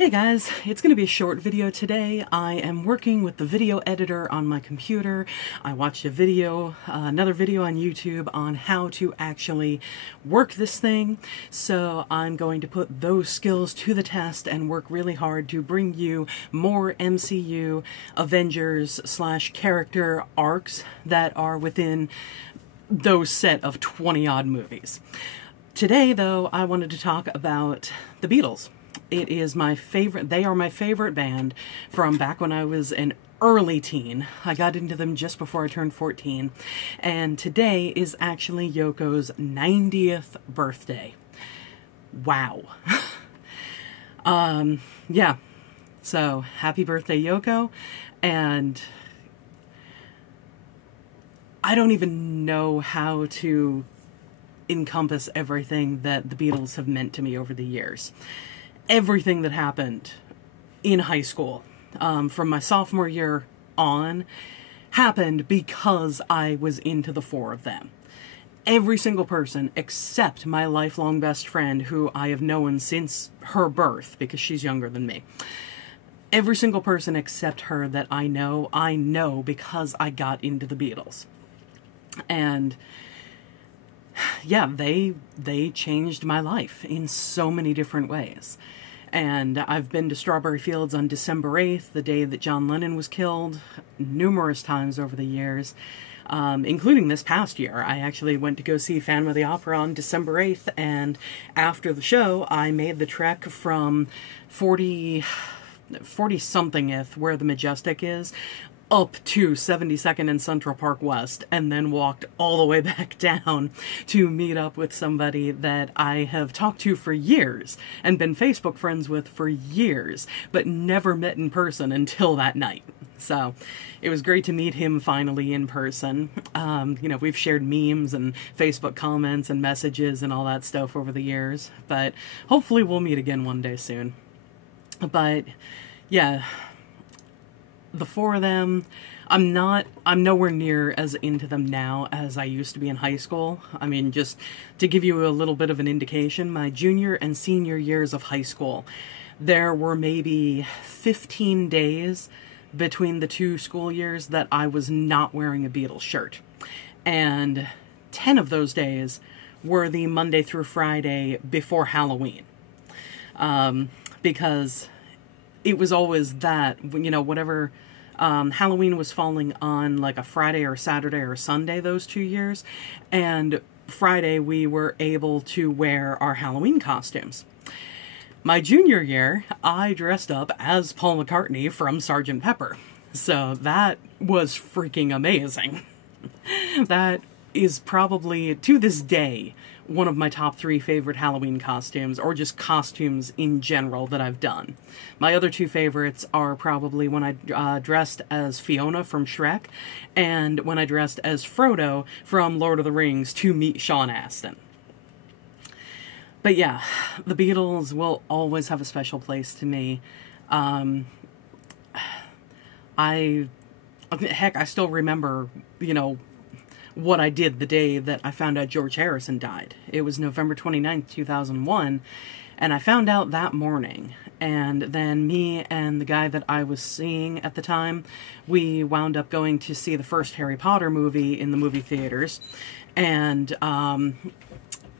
Hey guys, it's going to be a short video today. I am working with the video editor on my computer. I watched a video, another video on YouTube on how to actually work this thing. So I'm going to put those skills to the test and work really hard to bring you more MCU Avengers / character arcs that are within those set of 20 odd movies. Today though, I wanted to talk about the Beatles. It is my favorite, they are my favorite band from back when I was an early teen. I got into them just before I turned 14. And today is actually Yoko's 90th birthday. Wow. Yeah. So, happy birthday, Yoko. And I don't even know how to encompass everything that the Beatles have meant to me over the years. Everything that happened in high school, from my sophomore year on, happened because I was into the four of them. Every single person except my lifelong best friend, who I have known since her birth, because she's younger than me. Every single person except her that I know because I got into the Beatles. And yeah, they changed my life in so many different ways. And I've been to Strawberry Fields on December 8th, the day that John Lennon was killed, numerous times over the years, including this past year. I actually went to go see Phantom of the Opera on December 8th, and after the show, I made the trek from 40-somethingth, where the Majestic is, up to 72nd and Central Park West, and then walked all the way back down to meet up with somebody that I have talked to for years and been Facebook friends with for years, but never met in person until that night. So it was great to meet him finally in person. You know, we've shared memes and Facebook comments and messages and all that stuff over the years, but hopefully we'll meet again one day soon. But yeah, the four of them, I'm nowhere near as into them now as I used to be in high school. I mean, just to give you a little bit of an indication, my junior and senior years of high school, there were maybe 15 days between the two school years that I was not wearing a Beatles shirt. And 10 of those days were the Monday through Friday before Halloween. Because it was always that, you know, whatever, Halloween was falling on like a Friday or Saturday or Sunday those 2 years, and Friday we were able to wear our Halloween costumes. My junior year, I dressed up as Paul McCartney from Sgt. Pepper, so that was freaking amazing. That is probably, to this day, one of my top 3 favorite Halloween costumes, or just costumes in general that I've done. My other 2 favorites are probably when I dressed as Fiona from Shrek, and when I dressed as Frodo from Lord of the Rings to meet Sean Astin. But yeah, the Beatles will always have a special place to me. I still remember, you know, what I did the day that I found out George Harrison died. It was November 29th, 2001, and I found out that morning. And then me and the guy that I was seeing at the time, we wound up going to see the first Harry Potter movie in the movie theaters. And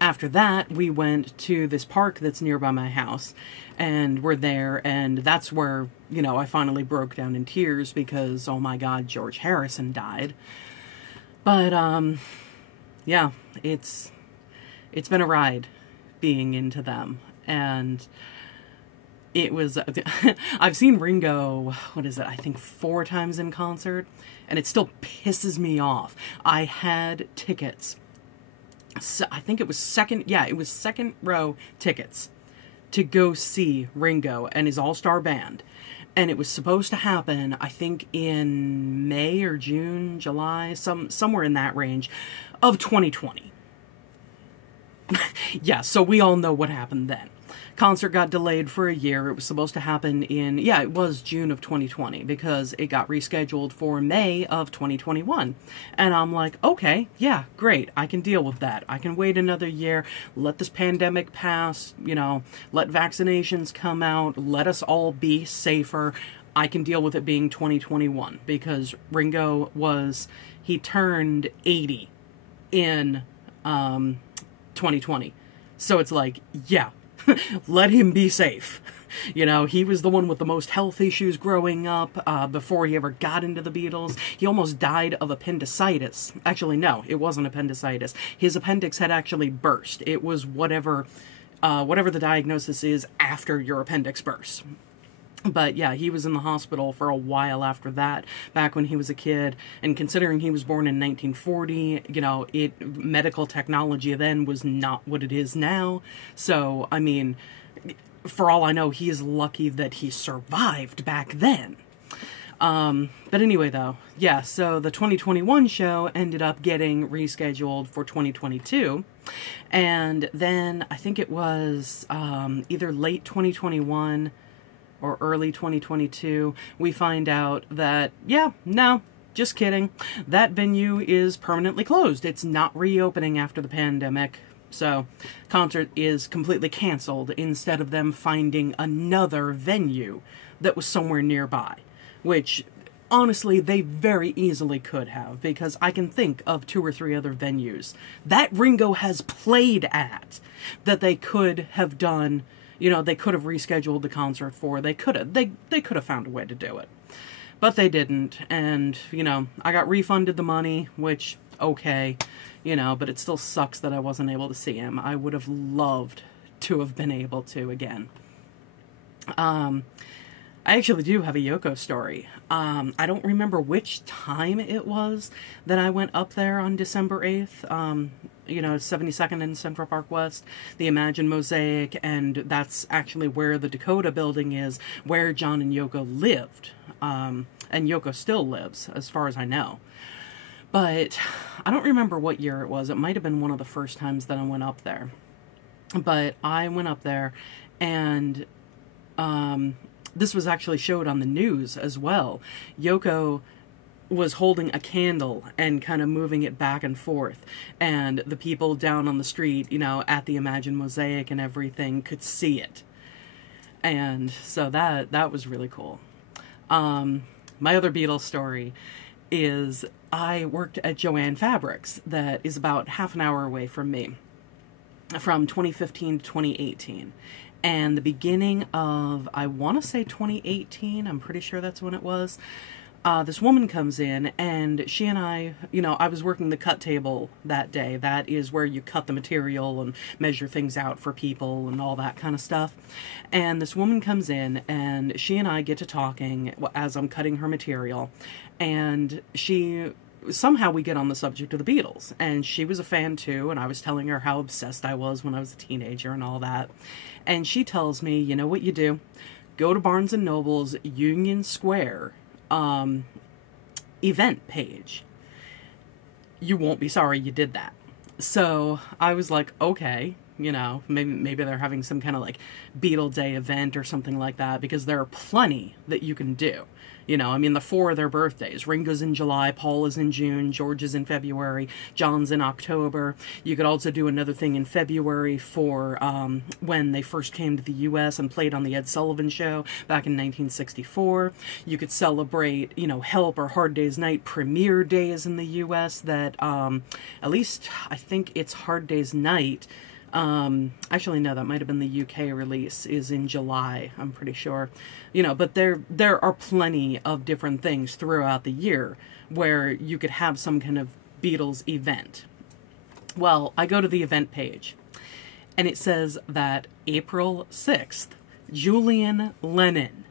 after that, we went to this park that's nearby my house, and we're there, and that's where, you know, I finally broke down in tears because, oh my God, George Harrison died. But, yeah, it's been a ride being into them, and it was, I've seen Ringo, what is it, I think 4 times in concert, and it still pisses me off. I had tickets, so I think it was second row tickets to go see Ringo and his all-star band. And it was supposed to happen, I think, in May or June, July, somewhere in that range, of 2020. Yeah, so we all know what happened then. concert got delayed for a year. It was supposed to happen it was June of 2020 because it got rescheduled for May of 2021. And I'm like, okay, yeah, great. I can deal with that. I can wait another year, let this pandemic pass, let vaccinations come out, let us all be safer. I can deal with it being 2021 because Ringo he turned 80 in 2020. So it's like, yeah, let him be safe. He was the one with the most health issues growing up before he ever got into the Beatles. He almost died of appendicitis. Actually, no, it wasn't appendicitis. His appendix had actually burst. It was whatever the diagnosis is after your appendix bursts. But yeah, he was in the hospital for a while after that, back when he was a kid. And considering he was born in 1940, medical technology then was not what it is now. So, I mean, for all I know, he is lucky that he survived back then. But anyway, though, yeah, so the 2021 show ended up getting rescheduled for 2022. And then I think it was either late 2021 or early 2022, we find out that, just kidding. That venue is permanently closed. It's not reopening after the pandemic. So, concert is completely canceled instead of them finding another venue that was somewhere nearby. Which, honestly, they very easily could have, because I can think of 2 or 3 other venues that Ringo has played at that they could have done. They could have rescheduled the concert for. They could have found a way to do it. But they didn't. And, I got refunded the money, which, okay, but it still sucks that I wasn't able to see him. I would have loved to have been able to again. I actually do have a Yoko story. I don't remember which time it was that I went up there on December 8th. 72nd and Central Park West, the Imagine Mosaic, and that's actually where the Dakota building is, where John and Yoko lived. And Yoko still lives, as far as I know. But I don't remember what year it was. It might have been one of the first times that I went up there. But I went up there, and this was actually showed on the news as well. Yoko was holding a candle and kind of moving it back and forth, and the people down on the street, at the Imagine Mosaic and everything, could see it. And so that was really cool. My other Beatles story is I worked at Joann Fabrics, that is about half an hour away from me, from 2015 to 2018. And the beginning of, I want to say 2018, I'm pretty sure that's when it was, this woman comes in, and she and I was working the cut table that day. That is where you cut the material and measure things out for people and all that kind of stuff. And this woman comes in, and she and I get to talking as I'm cutting her material, and somehow we get on the subject of the Beatles, and she was a fan too, and I was telling her how obsessed I was when I was a teenager and all that. And she tells me, you know what you do? Go to Barnes & Noble's Union Square event page. You won't be sorry you did that. So I was like, okay, maybe they're having some kind of like Beatle Day event or something like that, because there are plenty that you can do. The 4 of their birthdays. Ringo's in July, Paul is in June, George is in February, John's in October. You could also do another thing in February for when they first came to the U.S. and played on the Ed Sullivan Show back in 1964. You could celebrate, Help or Hard Day's Night premiere days in the U.S. that, at least I think it's Hard Day's Night. Actually, no, that might have been the UK release, is in July, I'm pretty sure. But there are plenty of different things throughout the year where you could have some kind of Beatles event. Well, I go to the event page, and it says that April 6th, Julian Lennon,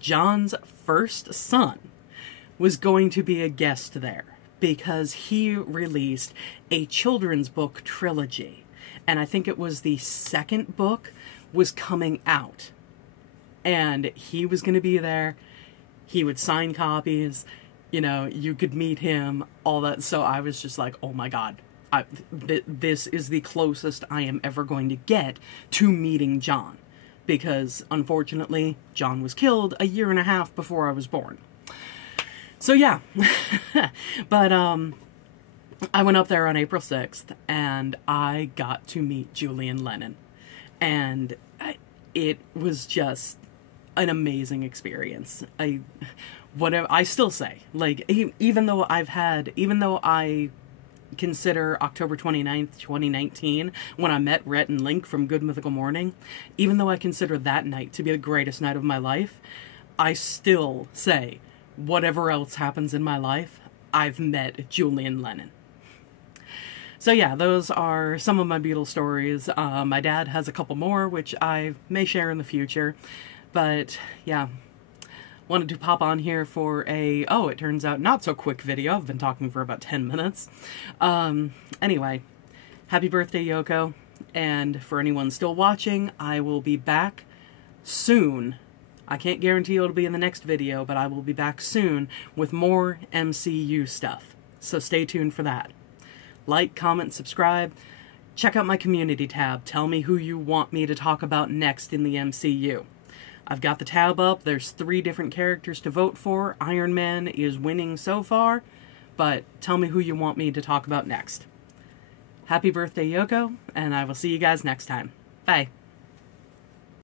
John's first son, was going to be a guest there because he released a children's book trilogy. And I think it was the second book was coming out. And he was going to be there. He would sign copies. You could meet him, all that. So I was just like, oh my God. This is the closest I am ever going to get to meeting John. because unfortunately John was killed a year and a half before I was born. So yeah, but I went up there on April 6th and I got to meet Julian Lennon, and it was just an amazing experience. I still say, like, even though I consider October 29th, 2019, when I met Rhett and Link from Good Mythical Morning, even though I consider that night to be the greatest night of my life, I still say, whatever else happens in my life, I've met Julian Lennon. So yeah, those are some of my Beatles stories. My dad has a couple more, which I may share in the future. But yeah, wanted to pop on here for it turns out not so quick video. I've been talking for about 10 minutes. Anyway, happy birthday, Yoko. And for anyone still watching, I will be back soon. I can't guarantee it'll be in the next video, but I will be back soon with more MCU stuff. So stay tuned for that. Like, comment, subscribe. Check out my community tab. Tell me who you want me to talk about next in the MCU. I've got the tab up. There's 3 different characters to vote for. Iron Man is winning so far, but tell me who you want me to talk about next. Happy birthday, Yoko, and I will see you guys next time. Bye.